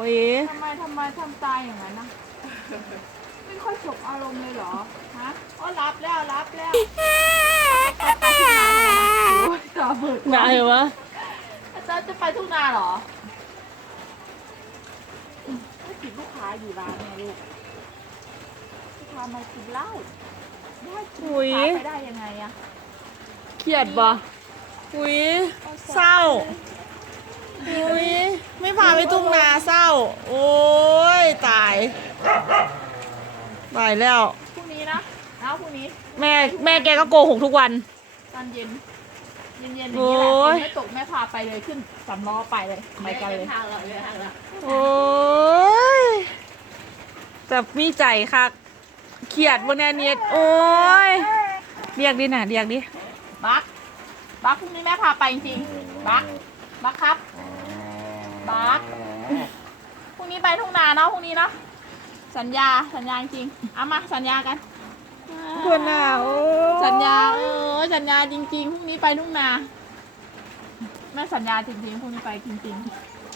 อ้ยทำไมทำไมทำตายอย่างนั้นนะ ไม่ค่อยสบอารมณ์เลยเหรอ ฮะอ๋อรับแล้วรับแล้วไปทุ่งนาโอ้ยตาเบิกนายเหรอวะอาจารย์จะไปทุ่งนาเหรอไม่ติดลูกค้าอยู่ร้านไงลูกลูกค้ามากินเหล้าได้กินลูกค้าไปได้ยังไงอะเครียดปะอุ้ยเศร้าอุ้ย ไม่พาไปทุ่งนาเศร้า โอ้ยตาย ตายแล้ว พรุ่งนี้นะเอาพรุ่งนี้แม่แม่แกก็โกหกทุกวัน ตอนเย็น เย็นๆอย่างโอ้นี้แหละยฝนไม่ตกแม่พาไปเลยขึ้นสำล้อไปเลยไปกันเลย ทางเราเลยทางเราโอ้ยแต่มีใจค่ะเครียดบนแนเนียดโอ้ยเรียกดิน่ะเรียกดิบัก บักพรุ่งนี้แม่พาไปจริงๆบัก บักครับ บักพรุ่งนี้ไปทุ่งนาเนาะพรุ่งนี้เนาะสัญญาสัญญาจริงๆเอามาสัญญากันคนน่ะโอ้ยสัญญาเออสัญญาจริงๆพรุ่งนี้ไปทุ่งนาแม่สัญญาจริงๆพรุ่งนี้ไปจริงๆ